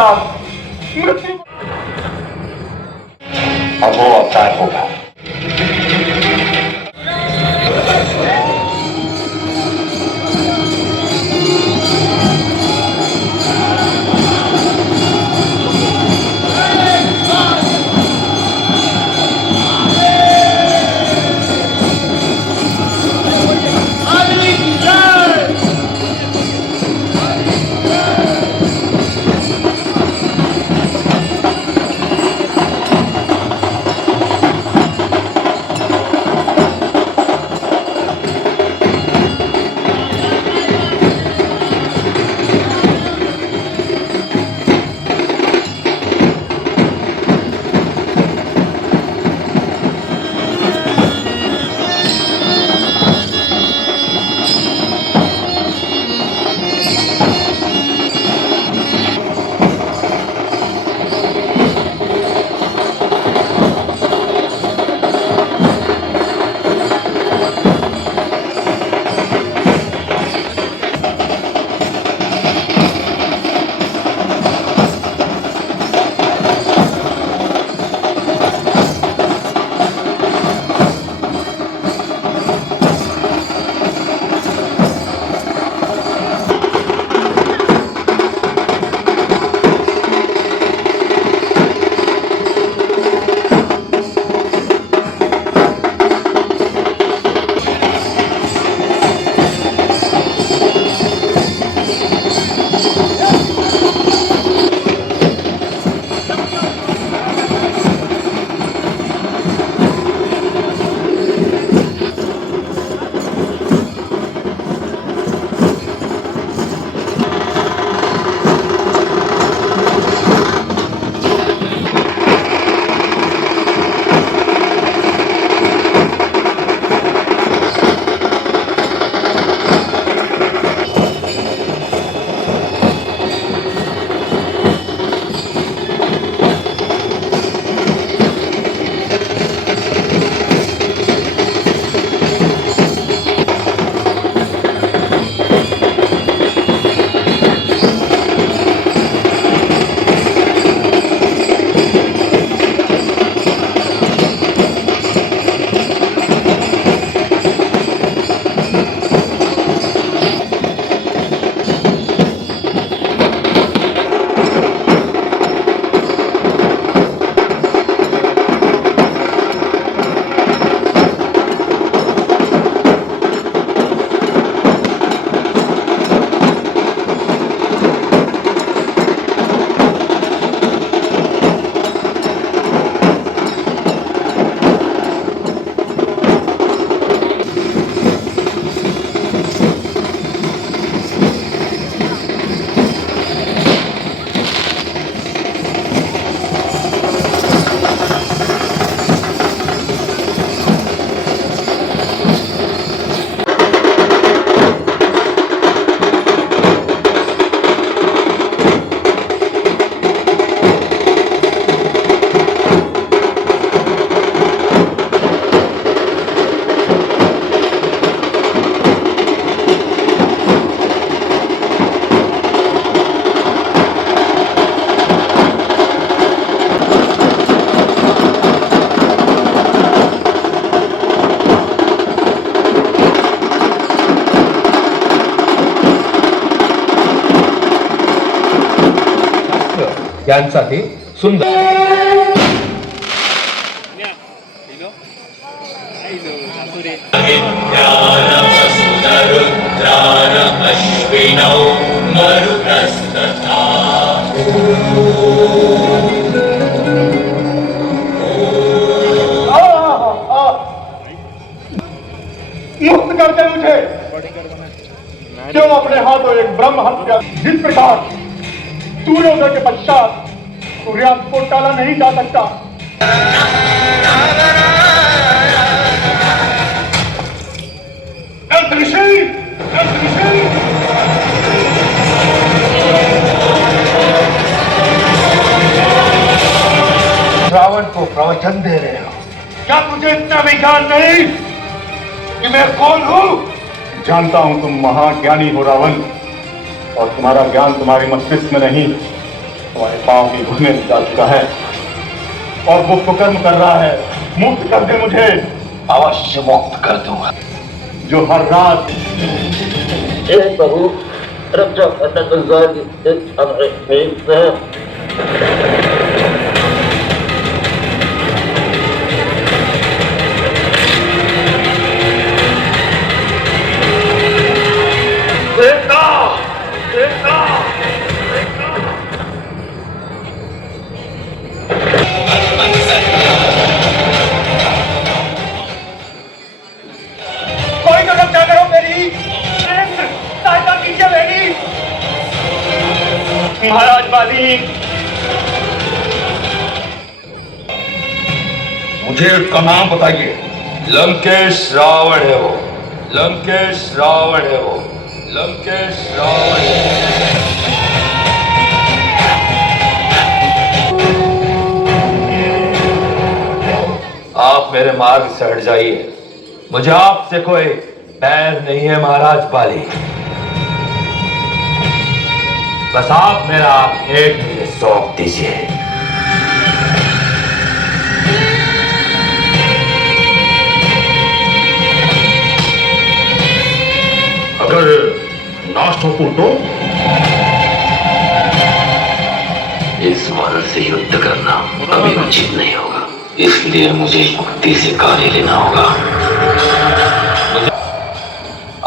पश्चात मृत्यु अब वो अवतार होगा। यांसाठी सुंदर मुक्त कर दे मुझे। क्यों अपने हाथों एक ब्रह्म हत्या जिस प्रकार सूर्योदय के पश्चात सूर्यास्त को टाला नहीं जा सकता, रावण को प्रवचन दे रहे हो। क्या तुझे इतना भी ज्ञान नहीं कि मैं कौन हूं? जानता हूं तुम महाज्ञानी हो रावण, और तुम्हारा ज्ञान तुम्हारे मस्तिष्क में नहीं तुम्हारे पांव की धूल में जा चुका है और वो कुकर्म कर रहा है। मुक्त कर दे मुझे। अवश्य मुक्त कर दूंगा। जो हर रात प्रभु रक्षा करना कोई तो रक्षा करो मेरी। सहायता कीजिए मेरी। महाराज बाली, मुझे उसका नाम बताइए। लंकेश रावण है वो। लंकेश रावण है वो। लंकेश रावण है। आप मेरे मार्ग से हट जाइए। मुझे आपसे कोई बैर नहीं है महाराज बाली। बस आप मेरा एक मुझे सौंप दीजिए। अगर ना सौंपू तो इस वानर से युद्ध करना अभी उचित नहीं होगा, इसलिए मुझे मुक्ति से कार्य लेना होगा।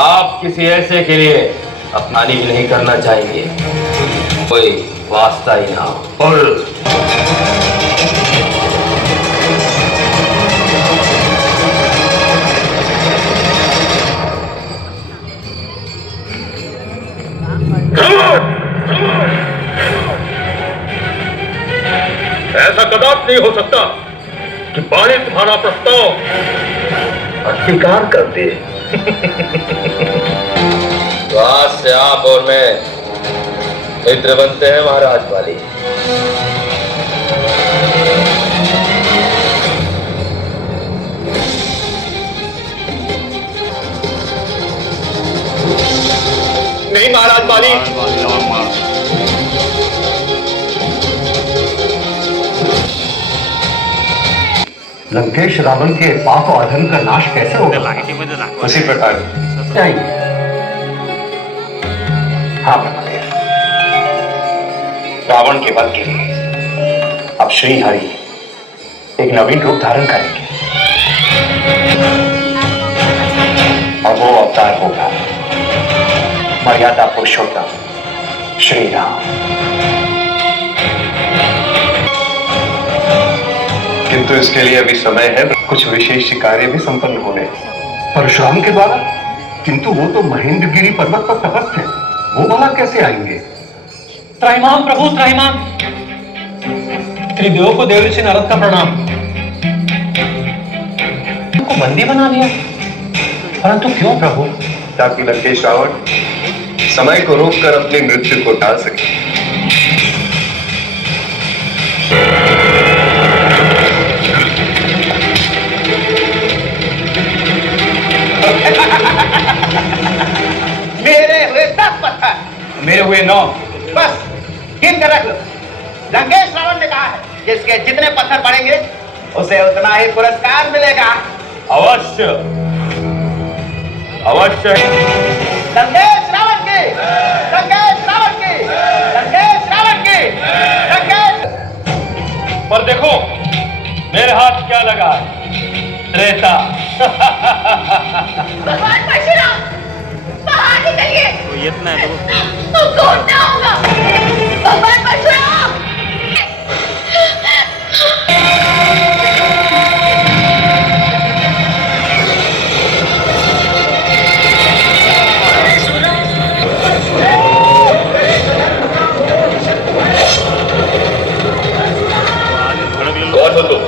आप किसी ऐसे के लिए अपना भी नहीं करना चाहेंगे, कोई वास्ता ही ना हो। और ऐसा कदापि नहीं हो सकता कि बाली तुम्हारा प्रस्ताव अस्वीकार कर दे। तो आज से आप और मैं मित्र बनते हैं महाराज वाली। नहीं महाराज बाली, लंकेश रावण के पाप और अधर्म का नाश कैसे होगा? उसी प्रकार चाहिए। हाँ ब्रह्मदेव, रावण के वध के लिए अब श्री हरि एक नवीन रूप धारण करेंगे और वो अवतार होगा मर्यादा पुरुषोत्तम श्री राम। किंतु इसके लिए अभी समय है, कुछ विशेष कार्य भी संपन्न होने। परशुराम के द्वारा? किंतु वो तो महेंद्रगिरी पर्वत पर तपस्थ है, वो भला कैसे आएंगे? त्राहिमाम प्रभु त्राहिमाम। त्रिदेव को देवऋषि नारद का प्रणाम। उनको बंदी बना लिया, परंतु क्यों प्रभु? ताकि लंकेश रावण समय को रोककर अपनी मृत्यु को टाल सके। मेरे हुए 10 पत्थर, मेरे हुए 9। बस गिन कर रख लो। लंकेश रावण ने कहा है जिसके जितने पत्थर पड़ेंगे उसे उतना ही पुरस्कार मिलेगा। अवश्य अवश्य। लंकेश रावण की, लंकेश रावण की, लंकेश रावण की, लंकेश। पर देखो मेरे हाथ क्या लगा है, त्रेता। भगवान परशुराम बाहर निकलिए। तो इतना है तो कूदना होगा। भगवान परशुराम। कौन हो तुम?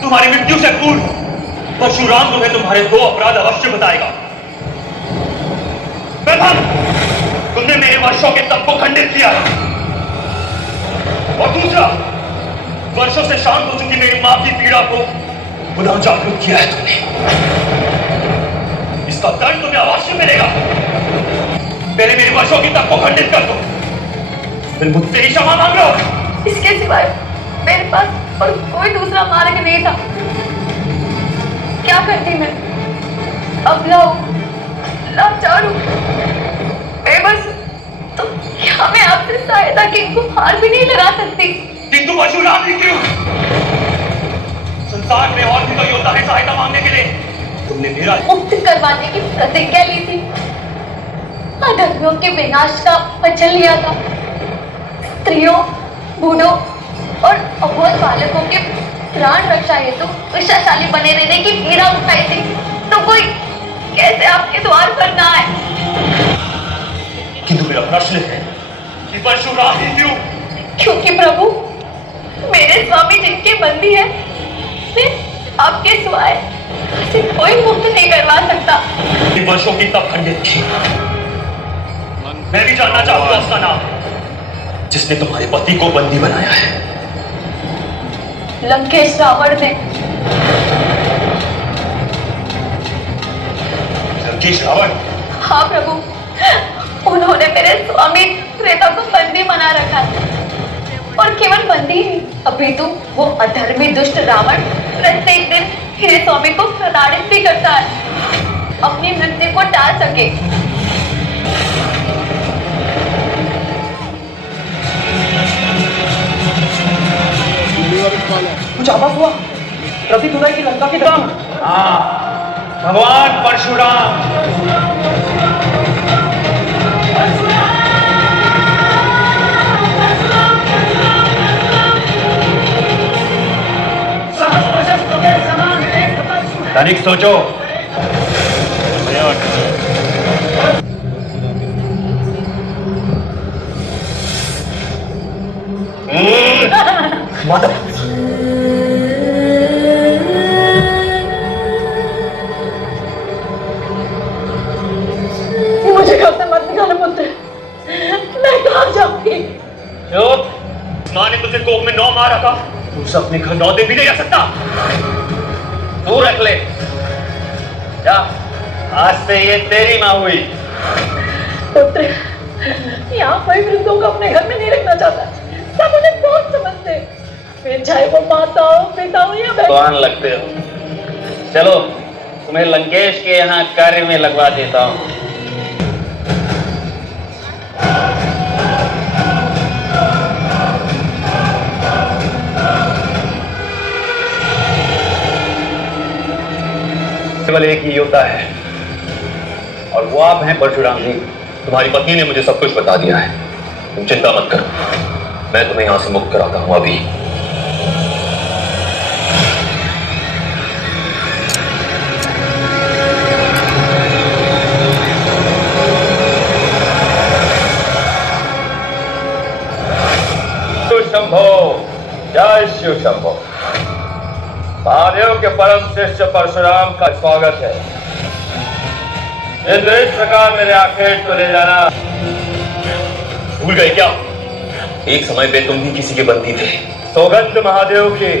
तुम्हारी मृत्यु से पूर्व परशुराम तुम्हें तुम्हारे 2 अपराध अवश्य बताएगा। प्रथम, तुमने मेरे वर्षों के तप को खंडित किया, और दूसरा, वर्षों से शांत हो चुकी मेरी मां की पीड़ा को पुनः जागरूक किया है तुमने। इसका दंड तुम्हें अवश्य मिलेगा। पहले मेरे वर्षों की तप को खंडित कर दो, फिर मुझसे ही क्षमा मांग लो। इसके सिवाय मेरे पास और कोई दूसरा मार्ग नहीं था। क्या करती मैं? अबला हूं, लाचार हूं, बेबस हूं। तो क्या मैं आपसे सहायता की गुहार भी नहीं लगा सकती? किंतु परशुराम जी क्यों? संसार में और भी तो योद्धा है सहायता मांगने के लिए। तुमने मेरा मुक्त करवाने की प्रतिज्ञा ली थी, अधर्मियों के विनाश का वचन लिया था, स्त्रियों, बूढ़ों और अबोध बालकों के प्राण रक्षा हेतु विषाशाली बने रहने की पीड़ा उठाई थी। तो कोई कैसे आपके द्वार पर ना आए? किंतु मेरा प्रश्न है कि परशुराम ही क्यों? क्योंकि प्रभु, मेरे स्वामी जिनके बंदी है, सिर्फ आपके सिवाय उसे कोई मुक्त नहीं करवा सकता। वर्षों की तप खंडित थी। मैं भी जानना चाहूंगा उसका नाम, जिसने तुम्हारे पति को बंदी बनाया है। लंकेश रावण ने। लंकेश रावण? हाँ प्रभु, उन्होंने मेरे स्वामी त्रेता को बंदी बना रखा है। और केवल बंदी ही, अभी तो वो अधर्मी दुष्ट रावण प्रत्येक दिन मेरे स्वामी को प्रताड़ित भी करता है, अपनी मृत्यु को टाल सके। कुछ आवाज हुआ? रवि दुलाई की लंका की तरफ। हाँ, भगवान परशुराम। तनिक सोचो। माता, मुझे घर से मत निकालो पुत्र, मैं कहाँ जाऊंगी? माँ ने तुझे कोख में 9 मार रखा, तू उसे अपने घर 9 दिन भी नहीं रख सकता। तू रख ले जा, आज से ये तेरी माँ हुई। पुत्र, यहाँ कोई वृद्धों को अपने घर में नहीं रखना चाहता, सब उन्हें बहुत समझते हैं, फिर चाहे वो माता हो, पिता हो या बहन। भगवान लगते हो। चलो, तुम्हें लंकेश के यहाँ कार्य में लगवा देता हूँ। केवल एक ही योद्धा है, और वो आप हैं परशुराम जी। तुम्हारी पत्नी ने मुझे सब कुछ बता दिया है, तुम चिंता मत करो, मैं तुम्हें यहां से मुक्त कराता हूं अभी। शंभो, जय शिव शंभो। महादेव के परम श्रेष्ठ परशुराम का स्वागत है। इस प्रकार मेरे आखेट को ले जाना। भूल गए क्या? एक समय पे तुम भी किसी के बंदी थे। सौगंध महादेव की,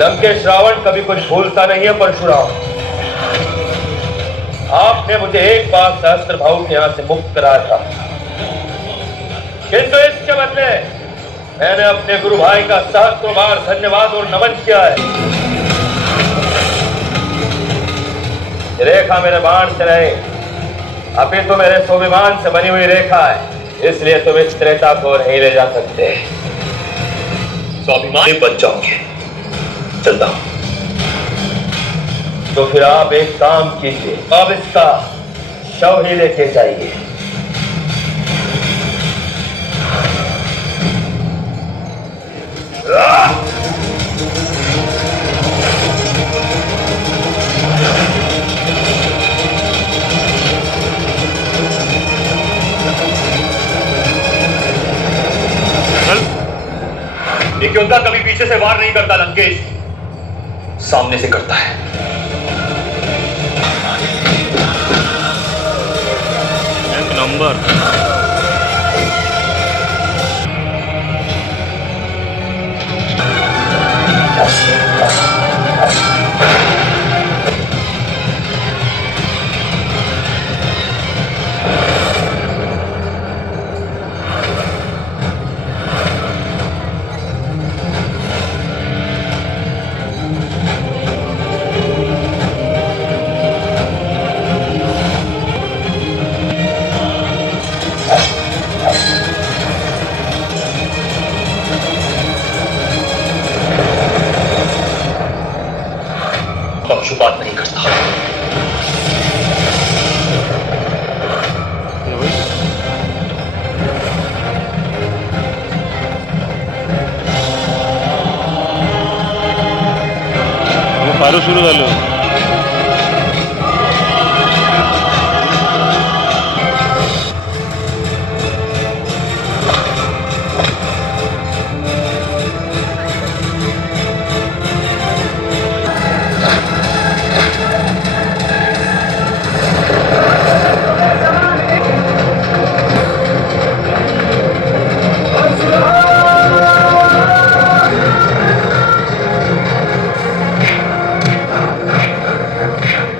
लंकेश रावण कभी कुछ भूलता नहीं है परशुराम। आपने मुझे एक बार सहस्त्र भाव के यहां से मुक्त कराया था, किंतु इसके बदले मैंने अपने गुरु भाई का सहस्त्रों बार धन्यवाद और नमन किया है। रेखा मेरे बाण से रहे, अभी तो मेरे स्वाभिमान से बनी हुई रेखा है, इसलिए तुम इस त्रेता को नहीं ले जा सकते। स्वाभिमान में बच जाओगे। चलता हूं। तो फिर आप एक काम कीजिए, अब इसका शव ही लेके जाइए। एक योद्धा कभी पीछे से वार नहीं करता लंकेश। सामने से करता है। एक नंबर। पक्षपात नहीं करता। फारू सुरू झालं।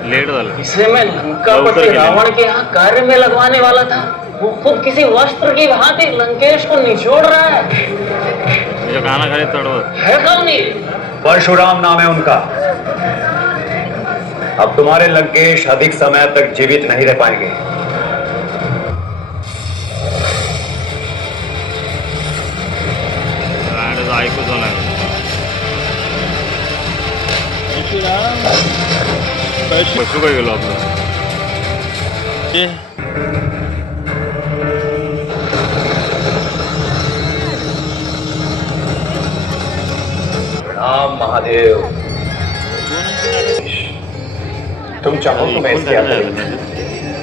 लेट झालं। इसे मैं लंकापति रावण के यहाँ कार्य में लगवाने वाला था, वो खुद किसी वस्त्र की भांति लंकेश को निचोड़ रहा है। तुझ्या कानाखाली चढवत है कौन ये? परशुराम नाम है उनका। अब तुम्हारे लंकेश अधिक समय तक जीवित नहीं रह पाएंगे। ऐकूच होणार। बसू काय गेलो आपलं ते राम महादेव। तुम चाहो तो मैं इसके अंदर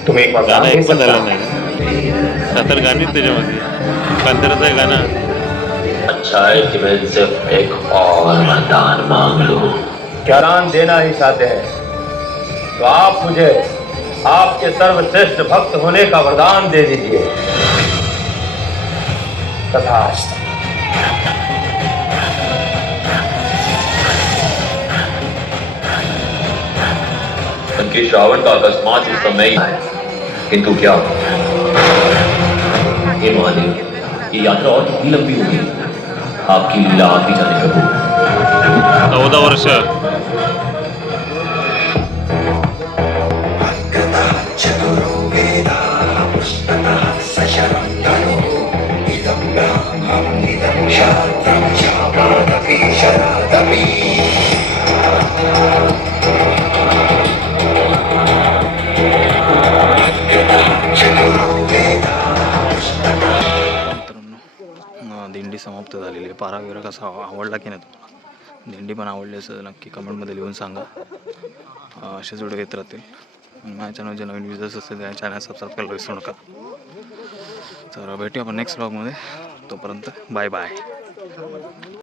तुम्हें एक वरदान गाणं दे एक पण सकता झालं हूं। नाही। 7 गाणी त्याच्यामध्ये। पंधराचं आहे गाणं। अच्छा है कि मैं सिर्फ एक और वरदान मांग लूं। वरदान देना ही चाहते हैं तो आप मुझे आपके सर्वश्रेष्ठ भक्त होने का वरदान दे दीजिए। तथास्तु। उनके श्रावण का अकस्मात इस समय ही है, किंतु क्या हे महादेव, ये यात्रा और कितनी लंबी होगी? आपकी लीला आती जाने प्रभु। 14 वर्ष। दिंडी समाप्त झालेली आहे। पारा वगैरे कसा आवडला की नाही तुम्हाला? दिंडी पण आवडली असेल नक्की कमेंटमध्ये लिहून सांगा। असेच व्हिडिओ येत राहतील। माझ्या चॅनल जे नवीन व्ह्यूजर्स असतील त्या चॅनल सबस्क्राईब करायला विसरू नका। तर भेटूया आपण नेक्स्ट व्लॉगमध्ये। तोपर्यंत बाय बाय।